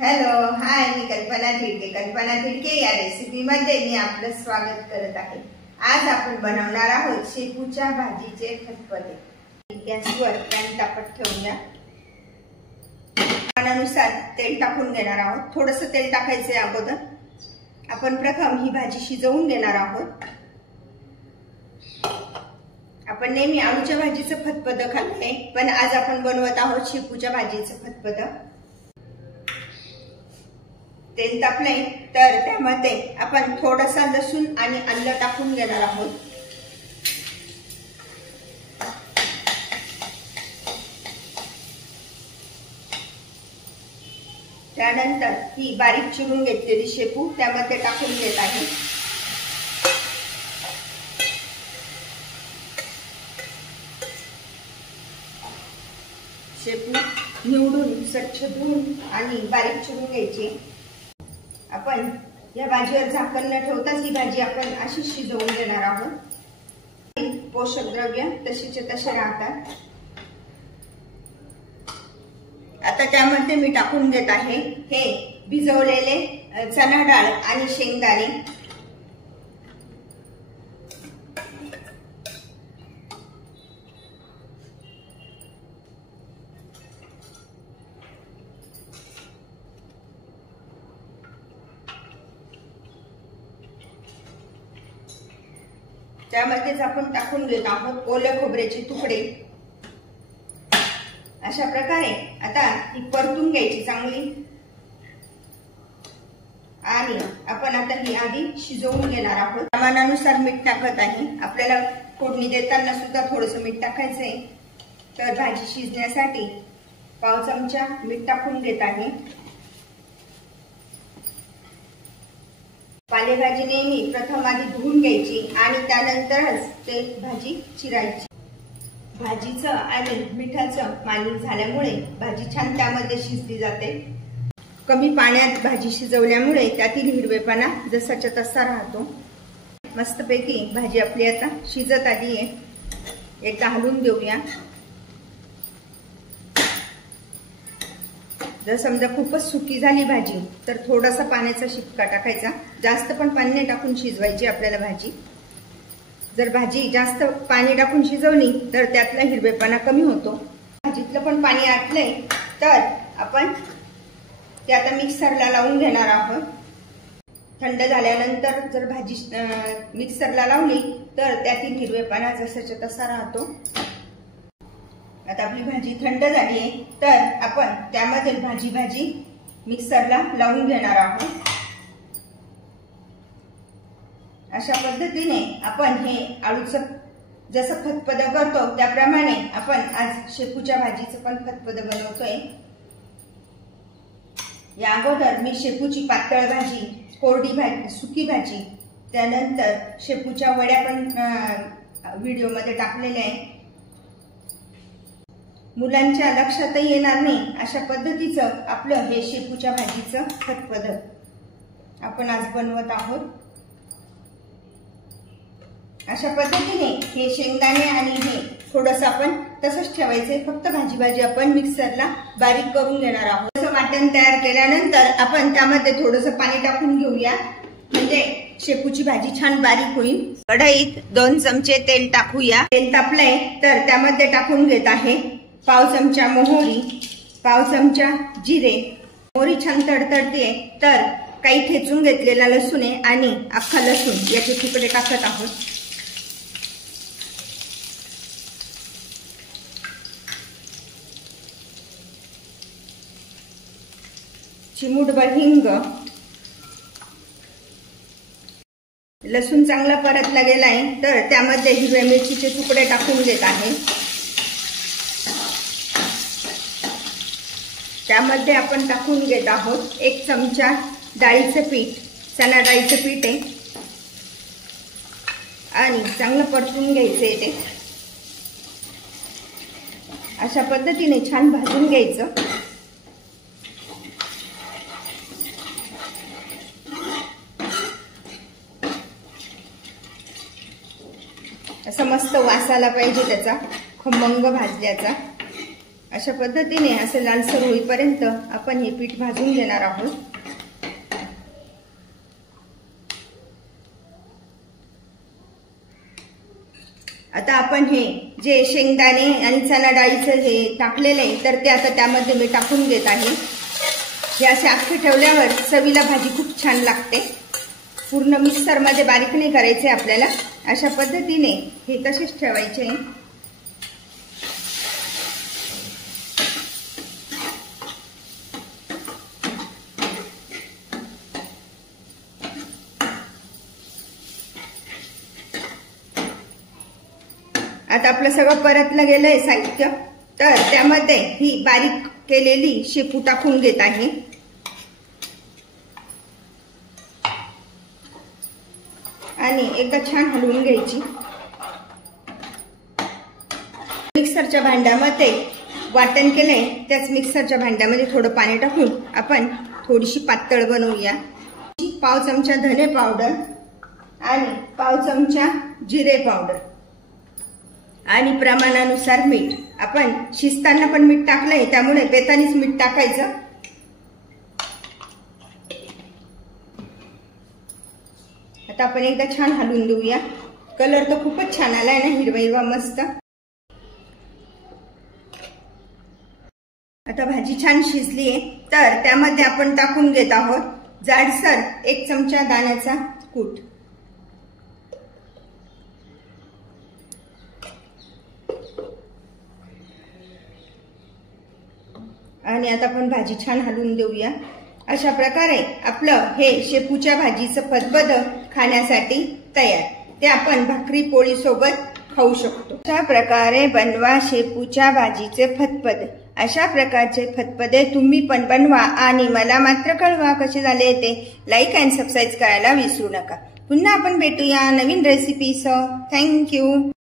Hello hi, मी कल्पना थिडके. कल्पना थिडके या रेसिपीमध्ये मी आपलं स्वागत करत आहे. आज आपण बनवणार आहोत शेपूच्या भाजीचे फतफते. गॅसवर पॅन तापत ठेवूया. प्रमाणानुसार तेल टाकून घेणार आहोत. थोडंसं तेल टाकायचे अगोदर. आपण प्रथम ही भाजी शिजवून घेणार आहोत. आपण नेहमी आळूच्या भाजीचं फतफतं खाल्लंय, पण आज आपण बनवत आहोत शेपूच्या भाजीचं फतफतं. तेल तापले तर त्यामध्ये आपण थोडासा लसूण आणि आलं टाकून घेणार आहोत. त्यानंतर ही बारीक चिरून घेतलेली शेपू त्यामध्ये टाकून घेत आहे. शेपू निवडून स्वच्छ धुवून आणि बारीक चिरून घ्यायची. आपण या भाजीवर झाकण न ठेवताच ही भाजी आपण अशी शिजवून घेणार आहोत. पोषक द्रव्य तशीचे तसे राहतात. आता त्यामध्ये मी टाकून घेत आहे हे भिजवलेले चणा डाळ आणि शेंगदाणे. त्यामध्येच आपण टाकून घेत आहोत ओल्या खोबऱ्याचे तुकडे. अशा प्रकारे आता ही परतून घ्यायची चांगली. आणि आपण आता ही आधी शिजवून घेणार आहोत. प्रमाणानुसार मीठ टाकत आहे. आपल्याला फोडणी देताना सुद्धा थोडंसं मीठ टाकायचंय. तर भाजी शिजण्यासाठी पाव चमचा मीठ टाकून घेत आहे. पालेभाजी नेहमी प्रथम आधी धुवून घ्यायची आणि त्यानंतरच ते भाजी चिरायची. भाजीचं आणि मिठाचं पाणी झाल्यामुळे भाजी छान त्यामध्ये शिजली जाते. कमी पाण्यात भाजी शिजवल्यामुळे त्यातील हिरवेपणा जसाच्या तसा राहतो. मस्तपैकी भाजी आपली आता शिजत आली आहे. एकदा हलवून देऊया. जर समजा खूपच सुकी झाली भाजी तर थोडासा पाण्याचा शिपका टाकायचा. जास्त पण पाणी नाही टाकून शिजवायची आपल्याला भाजी. जर भाजी जास्त पाणी टाकून शिजवली तर त्यातला हिरवेपणा कमी होतो. भाजीतलं पण पाणी आटलंय तर आपण ते आता मिक्सरला लावून घेणार आहोत. थंड झाल्यानंतर जर भाजी मिक्सरला लावली तर त्यातील हिरवेपणा जसाच्या तसा राहतो. आता आपली भाजी थंड झाली आहे तर आपण त्यामध्ये भाजी मिक्सरला लावून घेणार आहोत. अशा पद्धतीने आपण हे आळूचं जसं फतफतं करतो त्याप्रमाणे आपण आज शेपूच्या भाजीचं पण फतफतं बनवतोय. या अगोदर मी शेपूची पातळ भाजी, कोरडी भाजी, सुकी भाजी, त्यानंतर शेपूच्या वड्या पण व्हिडिओमध्ये टाकलेल्या आहे. मुलांच्या लक्षातही येणार नाही अशा पद्धतीचं आपलं हे शेपूच्या भाजीचं फतफतं आपण आज बनवत आहोत. अशा पद्धतीने हे शेंगदाणे आणि हे थोडंसं आपण तसंच ठेवायचंय. फक्त भाजी आपण मिक्सरला बारीक करून घेणार आहोत. असं वाटण तयार केल्यानंतर आपण त्यामध्ये थोडंसं पाणी टाकून घेऊया, म्हणजे शेपूची भाजी छान बारीक होईल. कढईत 2 चमचे तेल टाकूया. तेल तापलंय तर त्यामध्ये टाकून घेत आहे पाव चमचा मोहरी, पाव चमचा जिरे. मोहरी छान तडतडते तर काही ठेचून घेतलेला लसूण आहे आणि अख्खा लसूण याचे तुकडे टाकत आहोत. चिमूटभर हिंग. लसूण चांगला परतला गेलाय तर त्यामध्ये हिरव्या मिरचीचे तुकडे टाकून घेत आहे. त्यामध्ये आपण टाकून घेत आहोत 1 चमचा डाळीचं पीठ, चणा डाळीचं पीठ आहे आणि चांगलं परतून घ्यायचंय ते. अशा पद्धतीने छान भाजून घ्यायचं. असं मस्त वास आला पाहिजे त्याचा, खमंग भाजल्याचा. अशा पद्धतीने असं लालसर होईपर्यंत आपण हे पीठ भाजून घेणार आहोत. आता आपण हे जे शेंगदाणे आणि चणा डाळीचं हे टाकलेलं आहे तर ते आता त्यामध्ये मी टाकून घेत आहे. हे असे अख्खे ठेवल्यावर चवीला भाजी खूप छान लागते. पूर्ण मिक्सरमध्ये बारीक नाही करायचे आपल्याला, अशा पद्धतीने हे तसेच ठेवायचे. आता आपलं सगळं परतलं गेलंय साहित्य, तर त्यामध्ये ही बारीक केलेली शेपू टाकून घेत आहे. आणि एकदा छान हलवून घ्यायची. मिक्सरच्या भांड्यामध्ये वाटण केलंय त्याच मिक्सरच्या भांड्यामध्ये थोडं पाणी टाकून आपण थोडीशी पातळ बनवूया. पाव चमचा धने पावडर आणि पाव चमचा जिरे पावडर आणि प्रमाणानुसार मीठ. आपण शिजताना पण मीठ टाकलंय त्यामुळे बेतानीच मीठ टाकायचं. आता आपण एकदा छान हलवून देऊया. कलर तर खूपच छान आलाय ना, हिरवा हिरवा मस्त. आता भाजी छान शिजली आहे तर त्यामध्ये आपण टाकून घेत आहोत जाडसर 1 चमचा दाण्याचा कूट. आणि आता आपण भाजी छान हलवून देऊया. अशा प्रकारे आपलं हे शेपूच्या भाजीचं फतफद खाण्यासाठी तयार. ते आपण भाकरी पोळी सोबत खाऊ शकतो. अशा प्रकारे बनवा शेपूच्या भाजीचे फतफद. अशा प्रकारचे फतफदे तुम्ही पण बनवा आणि मला मात्र कळवा कसे झाले ते. लाईक अँड सबस्क्राईब करायला विसरू नका. पुन्हा आपण भेटूया नवीन रेसिपीसह. थँक्यू.